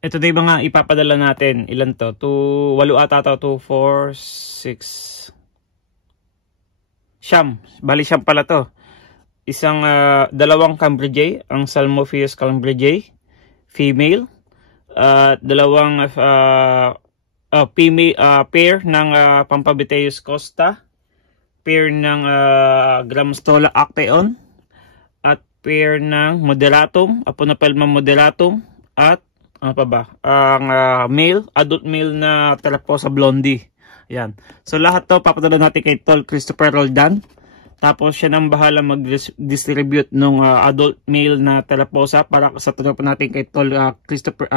ito na yung mga ipapadala natin. Ilan to? 8 ata to. 2, 4, 6. Siyam. Bali siyam pala to. Isang, dalawang Cambridgei. Ang Salmophius Cambridgei. Female. Dalawang pair ng Pampabiteus Costa. Pair ng Gramstola actaeon. At pair ng Moderatum. Aponapelma moderatum. At ano pa ba? Ang adult male na Taraposa blondie. Ayan. So lahat to papadala natin kay Tol Christopher Roldan. Tapos siya nang bahala mag-distribute ng adult male na Taraposa para sa tropa natin kay Tol Christopher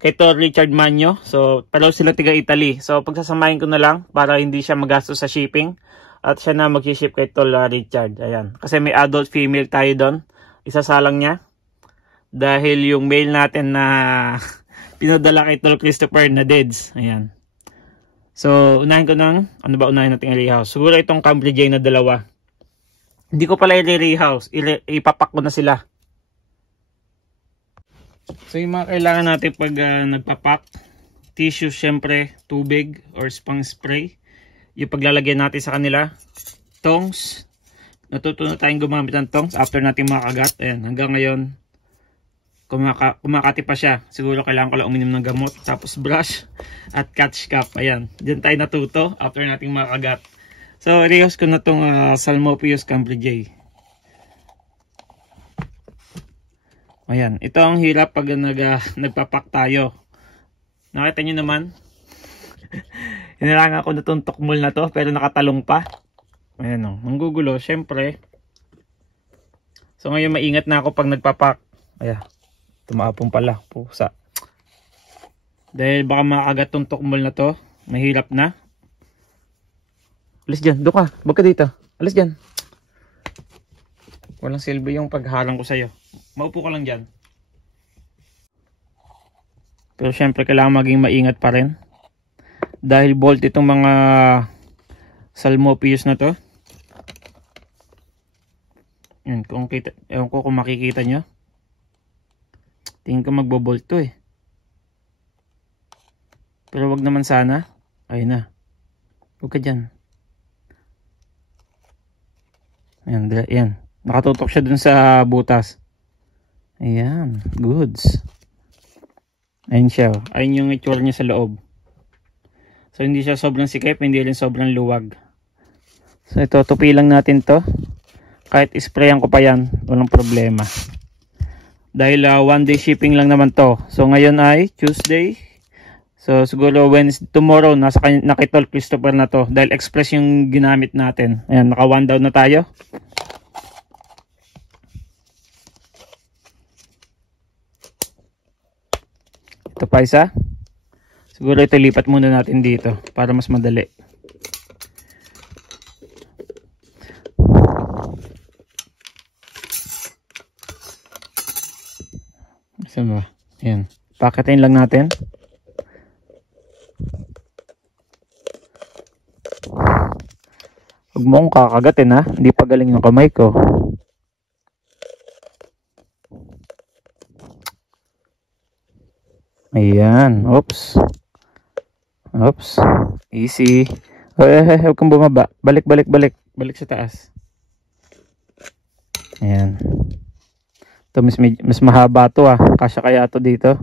kay Tol Richard Manyo. So pero sila tiga Italy. So pagsasamahin ko na lang para hindi siya magastos sa shipping. At siya na mag-ship kay Tol Richard. Ayan. Kasi may adult female tayo doon. Isasalang niya. Dahil yung mail natin na pinadala kay Tol Christopher na deads. Ayan. So, unahin ko ng, ano ba unahin natin i-rehouse? Siguro itong Cambridgei na dalawa. Hindi ko pala i-rehouse. Ipapak ko na sila. So, yung mga kailangan natin pag nagpapak. Tissue, syempre, tubig or spang spray. Yung paglalagyan natin sa kanila. Tongs. Natuto na tayong gumamit ng tongs after natin makagat. Ayan, hanggang ngayon. Kumakati pa siya. Siguro kailangan ko lang uminom ng gamot. Tapos brush at catch cup. Ayan. Diyan tayo natuto after nating makagat. So, rehouse ko na itong Salmophius Cambridgei. Ayan. Ito ang hirap pag nagpapak tayo. Nakita nyo naman. Hinarangan ko na itong tukmol na to. Pero nakatalong pa. Ayan o. Manggugulo. Siyempre. So, ngayon maingat na ako pag nagpapak. Ayan. Tumaapong pala, pusa. Dahil baka makagat tong tukmol na to. Mahirap na. Alis dyan, doon ka. Huwag ka dito. Alis dyan. Walang silbi yung pagharang ko sa'yo. Maupo ka lang dyan. Pero syempre kailangan maging maingat pa rin. Dahil bolt itong mga Salmophius na to. Yan, ewan ko kung makikita nyo. Tingin ko magbobolt to eh. Pero wag naman sana. Ayun na. Huwag ka dyan. Ayan, ayan. Nakatutok siya dun sa butas. Ayan. Goods. Ayun siya. Ayun yung itsura niya sa loob. So hindi siya sobrang sikip. Hindi rin sobrang luwag. So ito, tupi lang natin to. Kahit isprayan ko pa yan. Walang problema. Dahil 1 day shipping lang naman to. So ngayon ay Tuesday. So siguro tomorrow nasa kay Tol Christopher na to. Dahil express yung ginamit natin. Ayan, naka 1 down na tayo. Ito pa isa. Siguro ito lipat muna natin dito. Para mas madali. Ayan. Paketin lang natin. Huwag mong kakagatin ha. Hindi pa galing yung kamay ko. Ayan. Oops. Oops. Easy. Huwag kang bumaba. Balik. Balik sa taas. Ayan. Ito mas mahaba to ah. Kasya kaya to dito?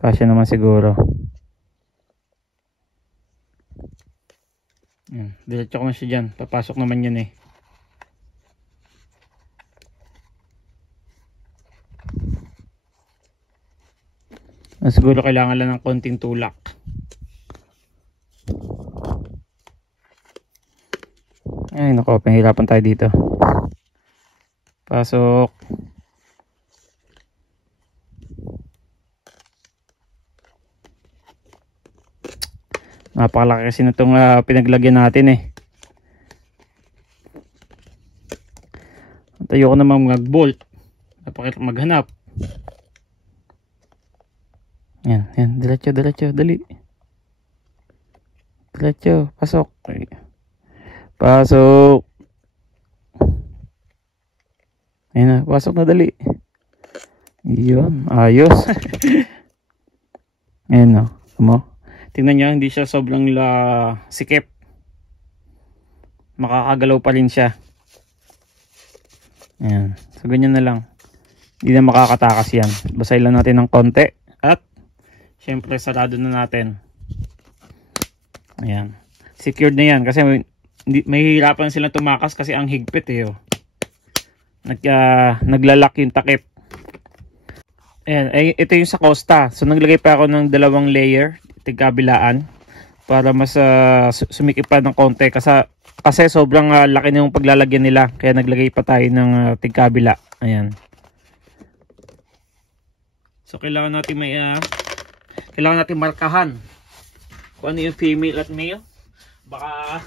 Kasya naman siguro. Diretso ko na siya dyan. Papasok naman yan eh. Siguro kailangan lang ng konting tulak. Ay nako, pahirapan tayo dito. Pasok. Napakalaki kasi na itong pinaglagyan natin eh. At ayoko naman mag-bolt. Napakirap maghanap. Yan, diretso, dali. Diretso, pasok. Pasok. Ayun na, pasok na dali. Yun, ayos. Ayan o. Tingnan nyo, hindi siya sobrang sikip. Makakagalaw pa rin siya. Ayan. So ganyan na lang. Hindi na makakatakas yan. Basahin lang natin ng konti. At syempre sarado na natin. Ayan. Secured na yan. Kasi may hirapan silang tumakas kasi ang higpit eh. Oh. Naglalak yung takip. Ayan. Ito yung sa Costa. So naglagay pa ako ng 2 layer. Tigkabilaan. Para mas sumikip pa ng konti. Kasi sobrang laki na yung paglalagyan nila. Kaya naglagay pa tayo ng tigkabila. Ayan. So kailangan natin kailangan natin markahan kung ano yung female at male. Baka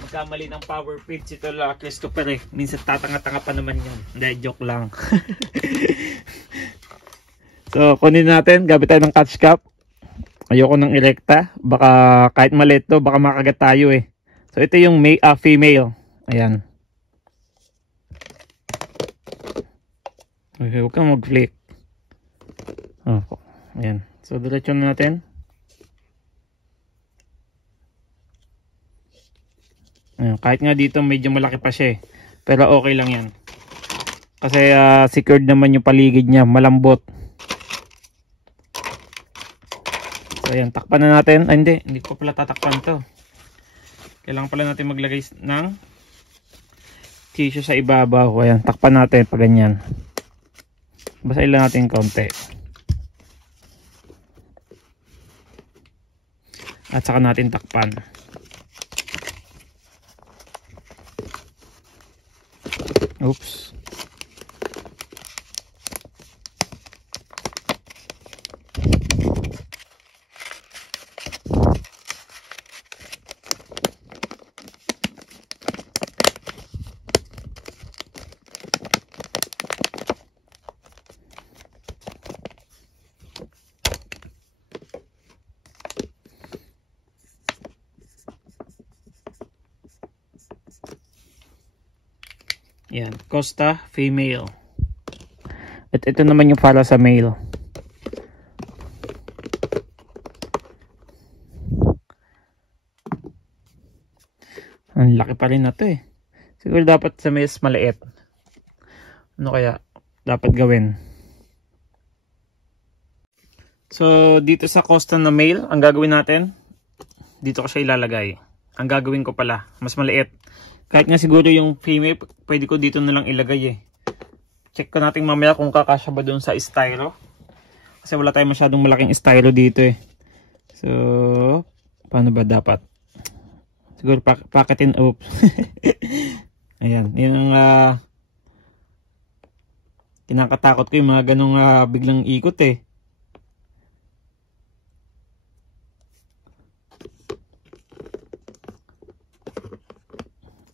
magkamali ng power pitch ito Christopher eh. Minsan tatanga-tanga pa naman yun. Hindi, joke lang. So kunin natin, gamit tayo ng catch cap. Ayoko ng erekta. Baka kahit maliit to, baka makagat tayo eh. So ito yung female. Ayan. Okay, huwag kang mag-flick. Oh, ayan. So diretso na natin. Ayan, kahit nga dito medyo malaki pa siya eh. Pero okay lang yan. Kasi secured naman yung paligid niya, malambot. So ayan, takpan na natin. Ay hindi ko pala tatakpan to. Kailangan pala natin maglagay ng tissue sa ibabaw. Ayan, takpan natin pag ganyan. Basahin lang natin konti. At saka natin takpan. Oops. Yan, Costa female. At ito naman yung para sa male. Ang laki pa rin na to eh. Siguro dapat sa mas maliit. Ano kaya dapat gawin? So dito sa Costa na male, ang gagawin natin, dito ko siya ilalagay. Ang gagawin ko pala, mas maliit. Kahit nga siguro yung female, pwede ko dito na lang ilagay eh. Check ko natin mamaya kung kakasya ba doon sa styro. Kasi wala tayong masyadong malaking styro dito eh. So, paano ba dapat? Siguro paketin, oops. Ayan, yun ang kinakatakot ko yung mga ganong biglang ikot eh.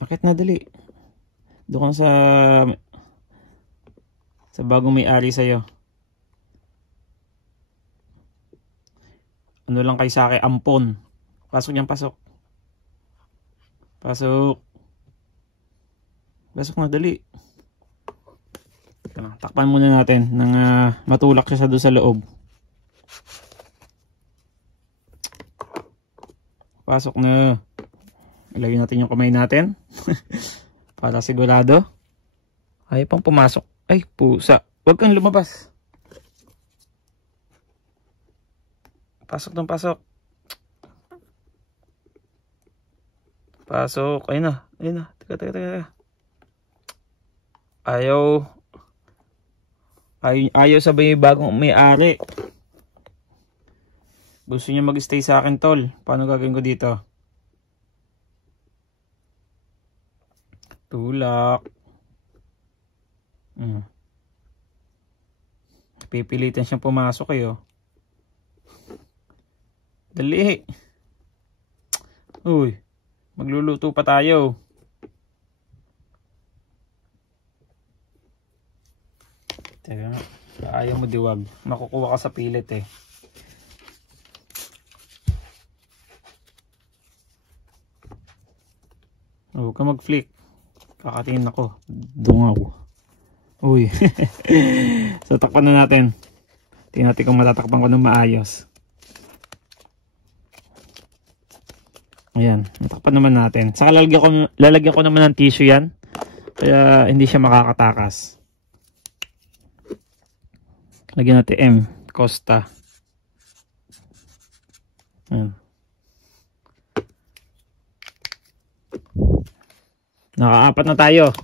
Bakit nadali? Doon ka sa bagong may-ari sa'yo. Ano lang kay sa akin, ampon. Pasok niyang pasok. Pasok. Pasok na, dali. Takpan muna natin nang matulak siya doon sa loob. Pasok na. Ilagay natin yung kamay natin. Para sigurado. Ayaw pang pumasok. Ay, pusa. Huwag kang lumabas. Pasok ng pasok. Pasok. Ayun na. Ayun na. Teka. Ayaw sabay bagong may-ari. Gusto niya mag-stay sa akin, tol. Paano gagawin ko dito? Tulak. Pipilitan siyang pumasok kayo. Dali. Uy. Magluluto pa tayo. Teka. Ayaw mo diwag. Makukuha ka sa pilit eh. Huwag ka mag-flick. Kakatingin ako. Dungaw. Uy. So, takpan na natin. Tingnan natin kung matatakpan ko ng maayos. Ayan, natakpan naman natin. Saka lalagyan ko naman ng tissue yan. Kaya hindi siya makakatakas. Lagyan natin M. Costa. Ayan. Nakaapat na tayo.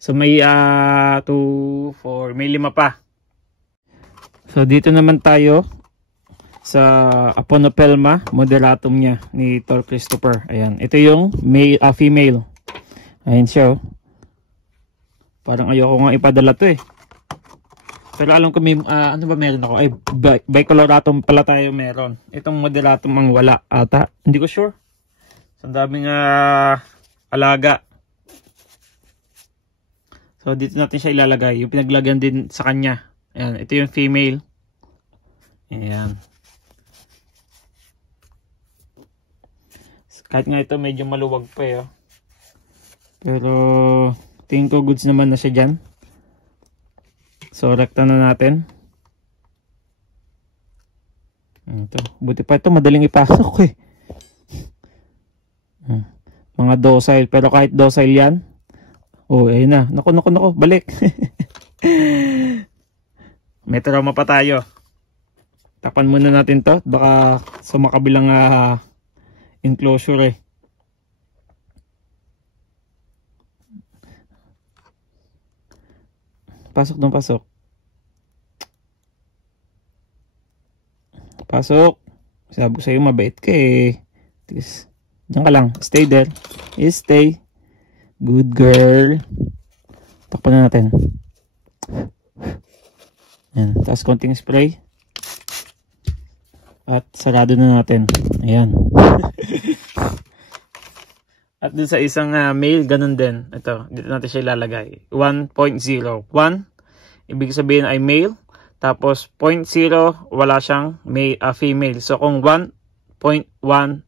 So may 2, 4, may 5 pa. So dito naman tayo sa Aponopelma moderatum niya ni Tor Christopher. Ayan, ito yung male, female. Ayan siya. Parang ayoko nga ipadala to eh. Pero alam ko may ano ba meron ako? Ay, bicoloratum pala tayo meron. Itong moderatum ang wala ata. Hindi ko sure. So daming alaga. So dito natin siya ilalagay. Yung pinaglagyan din sa kanya. Ayan, ito yung female. Ayan. Kahit nga ito medyo maluwag pa eh. Pero tingin ko goods naman na siya dyan. So rekta na natin. Ito. Buti pa ito madaling ipasok eh. Mga docile. Pero kahit docile yan. Oh, ayun na. Naku, balik. May trauma pa tayo. Tapan muna natin to. Baka sa makabilang enclosure eh. Pasok dong, pasok. Pasok. Sabi ko sa'yo, mabait ka eh. Please. Diyan ka lang. Stay there. Stay. Good girl. Takpan na natin. Ayan. Tapos konting spray. At sarado na natin. Ayan. At dun sa isang male, ganun din. Ito, dito natin siya ilalagay. 1.0. 1, ibig sabihin ay male. Tapos 0.0, wala siyang female. So kung 1.1.1,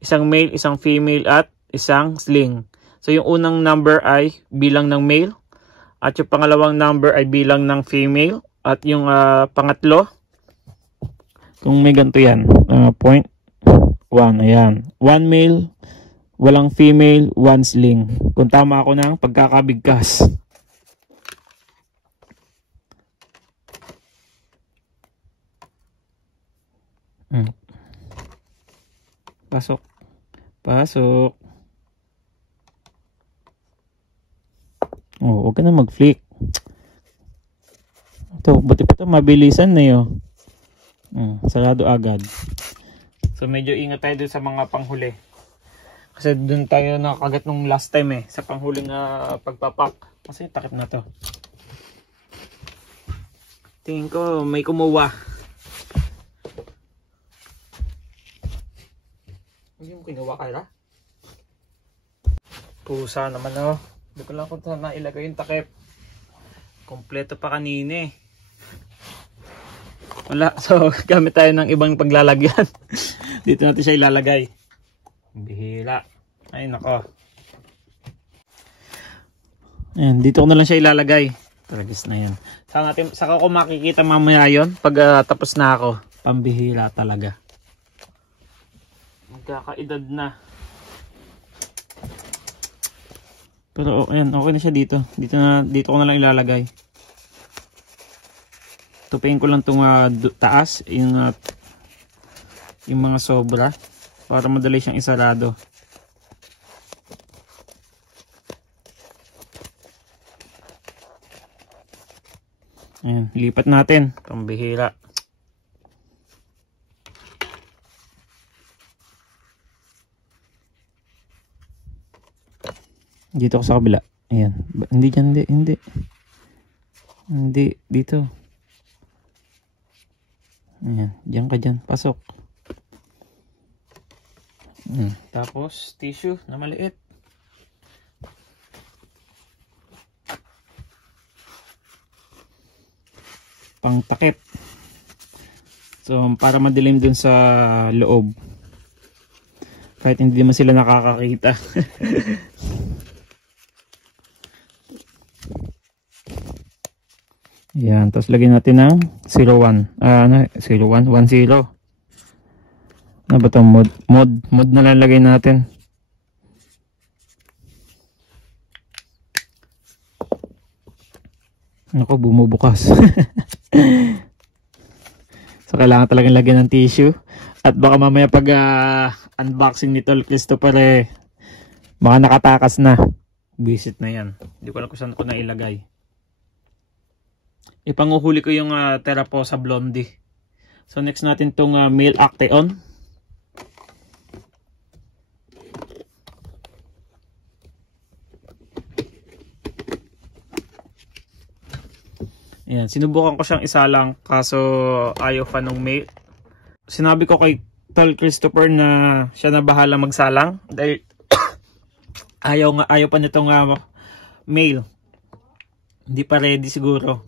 isang male, isang female, at isang sling. So yung unang number ay bilang ng male. At yung pangalawang number ay bilang ng female. At yung pangatlo, kung may ganito yan, 0.1, ayan. 1 male, walang female, 1 sling. Kung tama ako ng pagkakabigkas. Pasok. Pasok. Oh, huwag ka na mag-flick. Ito, buti pa ito, mabilisan na yun. Sarado agad. So medyo ingat tayo dun sa mga panghuli. Kasi dun tayo nakagat nung last time eh. Sa panghuling pagpapak. Kasi takip na to. Tingin ko may kumuha. Hindi mo kinuha kaya? Pusa naman oh. Hindi ko lang kung saan nailagay yung takip. Kompleto pa kanina eh. Wala. So gamit tayo ng ibang paglalagyan. Dito natin siya ilalagay. Bihira. Ay nako. Ayan, dito ko na lang siya ilalagay. Tragis na yan. Saka ko makikita mamaya yun pag tapos na ako. Pambihira talaga. Magkakaedad na. Pero ayan, okay na siya dito. Dito ko na lang ilalagay. Tupiin ko lang itong taas, yung mga sobra para madali siyang isarado. Ayan, lipat natin. Pambihira. Dito ko sa kabila. Ayan. Hindi dyan, hindi. Hindi, dito. Ayan, dyan ka dyan. Pasok. Ayan. Tapos, tissue na maliit. Pang takip. So, para madilim dun sa loob. Kahit hindi man sila nakakakita. Yan, tapos lagyan natin ng 01. Ano, 01, 10. Ano ba ito? Mod na lang lagay natin. Ako, bumubukas. So, kailangan talagang lagyan ng tissue. At baka mamaya pag unboxing ni Tol Christopher, baka nakatakas na. Visit na yan. Hindi ko alam kung saan ko na ilagay. Ipanguhuli ko yung Teraposa Blondie. So, next natin itong male Acteon. Ayan, sinubukan ko siyang isa lang kaso ayaw pa nung male. Sinabi ko kay Tol Christopher na siya na bahala magsalang dahil ayaw pa nitong male. Hindi pa ready siguro.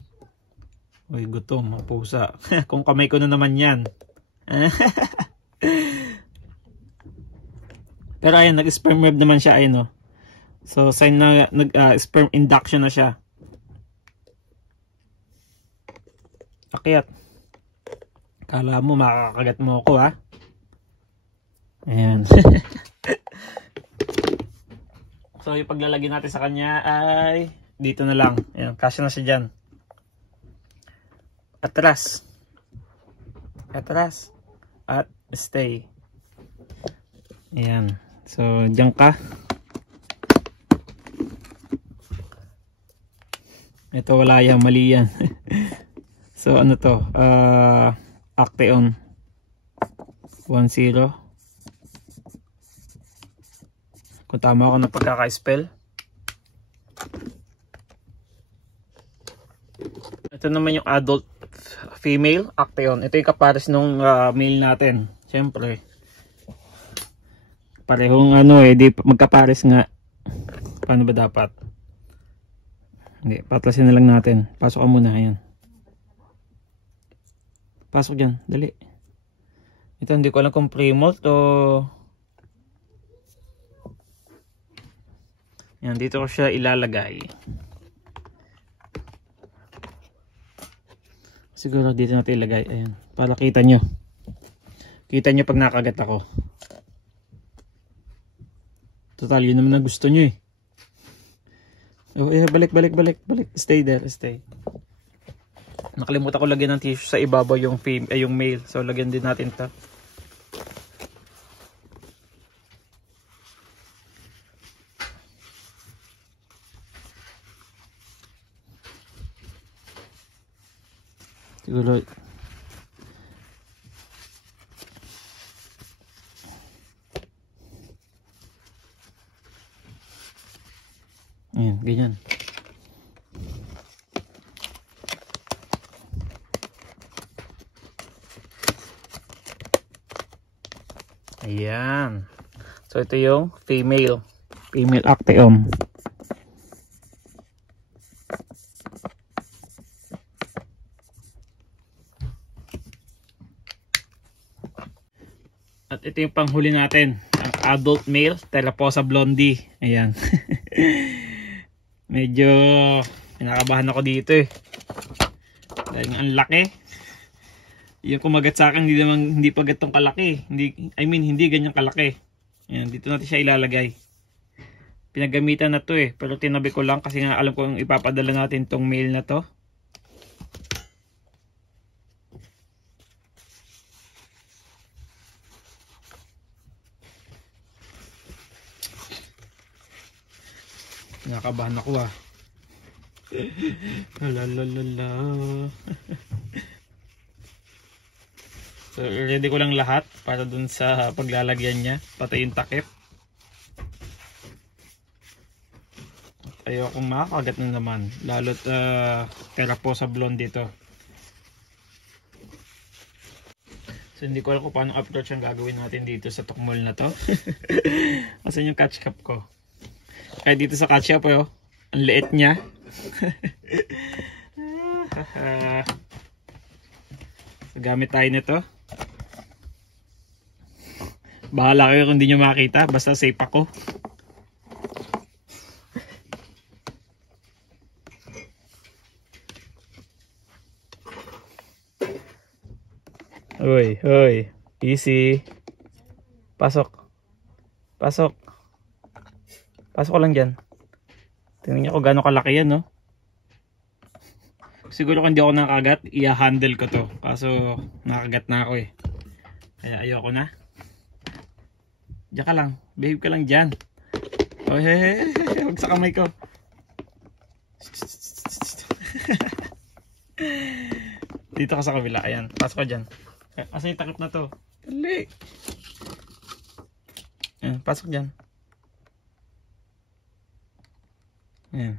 Uy, gutom, pusa. Kung kamay ko na naman yan. Pero ayan, nag-sperm web naman siya, ayun, no. So, sign na nag-sperm induction na siya. Akyat. Kala mo makakagat mo ako, ha? Ayan. So, yung paglalagay natin sa kanya ay dito na lang. Ayan, kasya na siya dyan. Atras. Atras. At stay. Ayan. So, dyan ka. Ito wala yan, mali yan. So ano to? Acteon 10. Kung tama ako ng pagkaka-spell. Ito naman yung adult female Acteon. Ito yung kapares nung male natin. Siyempre. Parehong di magkapares nga. Paano ba dapat? Hindi, patlasin na lang natin. Pasok ka muna, ayan. Pasok dyan, dali. Ito hindi ko alam kung pre-molt o... Yan, dito ko siya ilalagay. Siguro dito natin ilagay. Ayan, para kita nyo. Kita nyo pag nakagat ako. Total, yun naman na gusto nyo eh. Oh, yeah, balik. Stay there, stay. Nakalimutan ko lagyan ng tissue sa ibabaw yung male. So lagyan din natin 'to. Siguro ayan, ganyan. Ayan. So ito yung female Acteon. At ito yung panghuli natin, ang adult male Teraposa Blondie. Ayan. Medyo pinakabahan ako dito eh. Dahil ang laki. Yung kumagat sa akin hindi pa gatong kalaki. Hindi ganyan kalaki. Ayan, dito natin siya ilalagay. Pinagamitan na to eh, pero tinabi ko lang kasi nga alam ko yung ipapadala natin tong male na to. Nakakabahan ako ah. Lalalala. So ready ko lang lahat para dun sa paglalagyan niya, pati yung takip. Ayokong makakagat na naman, lalo't Teraposa Blondie dito. So hindi ko alam kung paano approach ang gagawin natin dito sa tukmol na to. Kasi yung catch cup ko. Kaya dito sa catch cup ang liit niya. So, gamit tayo nito. Bahala kayo kung hindi nyo makita, basta safe ako. Uy, uy. Easy. Pasok. Pasok. Pasok ko lang dyan. Tingnan niyo kung gaano kalaki yan, no? Siguro kung hindi ako nakagat, i-handle ko to. Kaso, nakagat na ako eh. Kaya ayoko na. Diyan ka lang. Behave ka lang dyan. Oh, huwag sa kamay ko. Dito ka sa kabila. Ayan. Pasok ka dyan. Asan yung takip na to? Dali. Ayan. Pasok dyan. Ayan.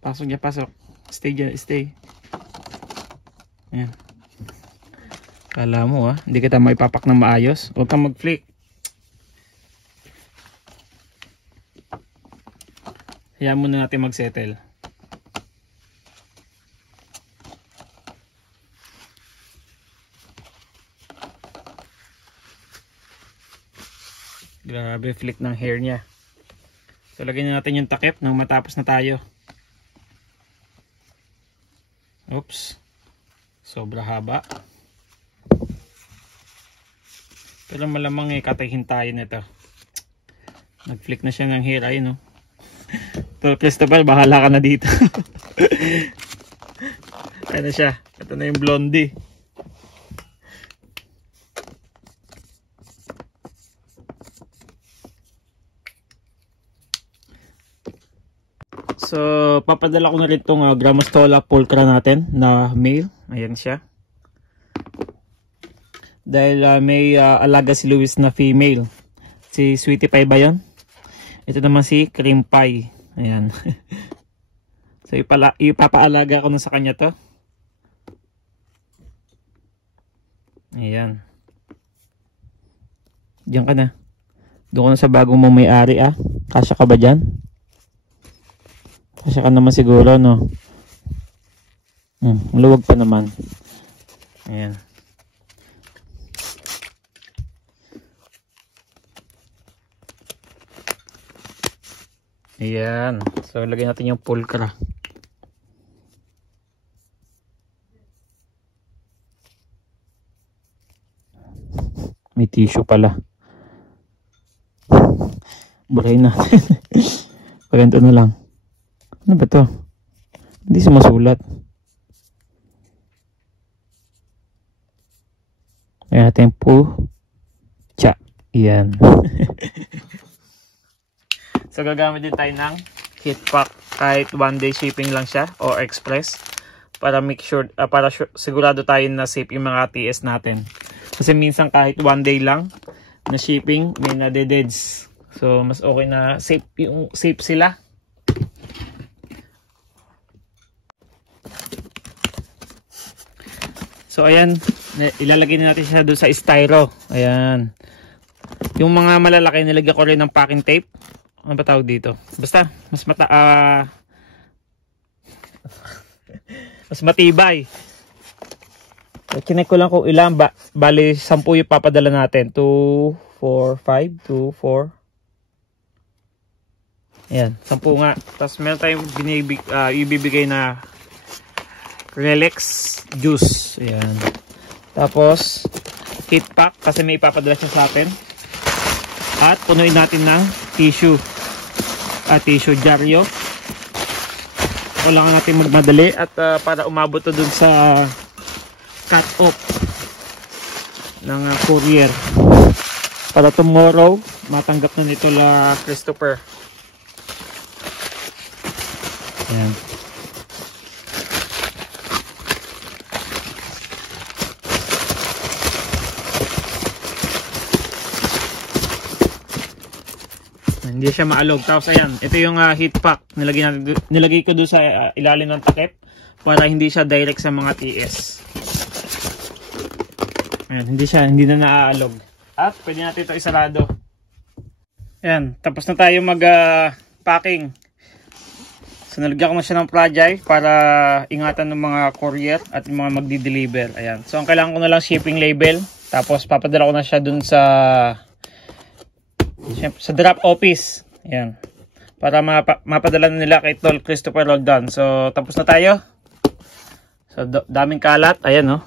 Pasok dyan. Pasok. Stay dyan. Stay. Ayan. Kala mo hindi kita maipapak na maayos. Huwag kang mag-flick. Hayaan muna natin mag-settle. Grabe flick ng hair niya. So lagyan na natin yung takip nang matapos na tayo. Oops. Sobra haba. Pero malamang katahin tayo nito. Nag-flick na siya ng hair. Ayun, no? Pero Christopher, bahala ka na dito. Ayun na siya. Ito na yung blondie. So, papadala ko na rin itong Grammostola pulchra natin na male. Ayan siya. Dahil may alaga si Luis na female. Si Sweetie Pie ba yan? Ito naman si Cream Pie. Ayan. So ipapaalaga ko na sa kanya to. Ayan. Diyan ka na. Doon ka na sa bagong mong may-ari Kasya ka ba dyan? Kasya ka naman siguro, no? Maluwag pa naman. Ayan. Ayan. So, lagyan natin yung pulchra. May tissue pala. Buray na. Paganto na lang. Ano ba to? Hindi sumasulat. Ayan natin po. Tsa. Ayan. So gagamit din tayo ng heat pack kahit 1-day shipping lang siya o express para make sure sigurado tayo na safe yung mga TS natin. Kasi minsan kahit 1 day lang na shipping may nadededs. So mas okay na safe sila. So ayan, ilalagay na natin siya doon sa styro. Ayan. Yung mga malalaki nilagyan ko rin ng packing tape. Ano ba tawag dito? Basta mas mas matibay. Kinek ko lang kung ilan bali 10 yung papadala natin. 2, 4, 5, 2, 4. Ayan, 10 nga. Tapos meron tayong ibibigay na Relax juice. Ayan. Tapos heat pack kasi may ipapadala siya sa atin. At punuin natin ng tissue. Tissue jaryo. Kailangan natin magmadali at para umabot to dun sa cut off ng courier. Para tomorrow matanggap na nito la Christopher. Ayan. Hindi siya maalog. Tapos ayan, ito yung heat pack. Nilagay ko doon sa ilalim ng takip para hindi siya direct sa mga TS. Ayan, hindi na naaalog. At pwede natin ito isarado. Ayan, tapos na tayo mag-packing. So nalagyan ko na siya ng fragile para ingatan ng mga courier at yung mga magdi-deliver. Ayan. So ang kailangan ko na lang shipping label. Tapos papadala ko na siya dun sa drop office. Ayan. para mapadala na nila kay Tol Christopher Roldan. So tapos na tayo. So daming kalat, ayan oh.